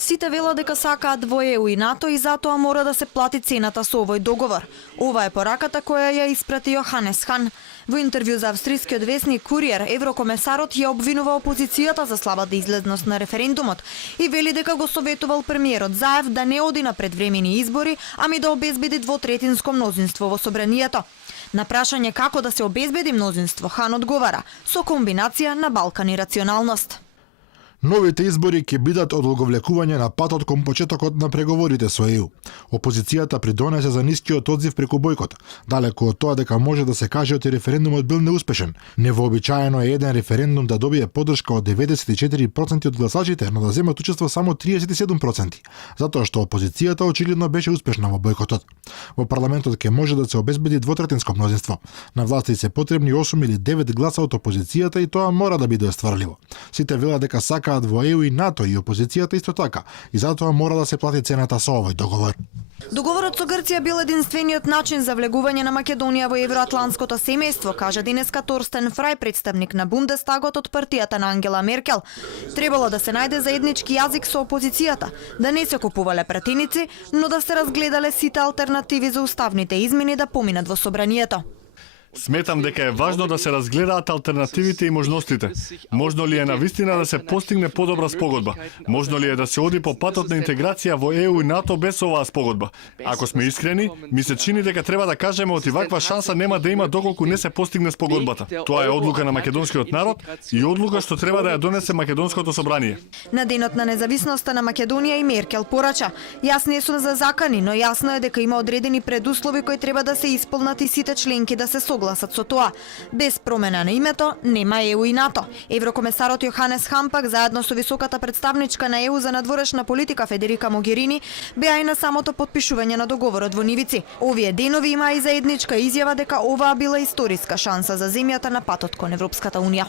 Сите велат дека сакаат во ЕУ и НАТО и затоа мора да се плати цената со овој договор. Ова е пораката која ја испрати Јоханес Хан. Во интервју за австрискиот весник Куриер, еврокомесарот ја обвинува опозицијата за слабата излезност на референдумот и вели дека го советувал премиерот Заев да не оди на предвремени избори, ами да обезбеди двотретинско мнозинство во собранието. На прашање како да се обезбеди мнозинство, Хан одговара со комбинација на Балкан и рационалност. Новите избори ќе бидат одолговлекување на патот кон почетокот на преговорите со ЕУ. Опозицијата придонесе за нискиот одзив преку бојкот, далеку од тоа дека може да се каже оти референдумот бил неуспешен. Невообичаено е еден референдум да добие поддршка од 94% од гласачите, но да земат учество само 37%, затоа што опозицијата очигледно беше успешна во бојкотот. Во парламентот ќе може да се обезбеди двотретинско мнозинство. На власти се потребни 8 или 9 гласа од опозицијата и тоа мора да биде остварливо. Сите велат дека сакаат во ЕУ и НАТО и опозицијата исто така, и затоа мора да се плати цената со овој договор. Договорот со Грција бил единствениот начин за влегување на Македонија во евроатлантското семејство, кажа денеска Торстен Фрај, представник на Бундестагот од партијата на Ангела Меркел. Требало да се најде заеднички јазик со опозицијата, да не се купувале пратеници, но да се разгледале сите алтернативи за уставните измени да поминат во собранието. Сметам дека е важно да се разгледаат алтернативите и можностите. Можно ли е навистина да се постигне подобра спогодба? Можно ли е да се оди по патот на интеграција во ЕУ и НАТО без оваа спогодба? Ако сме искрени, ми се чини дека треба да кажеме оти ваква шанса нема да има доколку не се постигне спогодбата. Тоа е одлука на македонскиот народ и одлука што треба да ја донесе македонското собрание. На денот на независноста на Македонија и Меркел порача: "Јас не сум за закани, но јасно е дека има одредени предуслови кои треба да се исполнат и сите членки да се согласат со тоа. Без промена на името нема ЕУ и НАТО." Еврокомесарот Јоханес Хан пак заедно со високата представничка на ЕУ за надворешна политика Федерика Могерини беа и на самото потпишување на договорот во Нивици. Овие денови има и заедничка изјава дека оваа била историска шанса за земјата на патот кон Европската унија.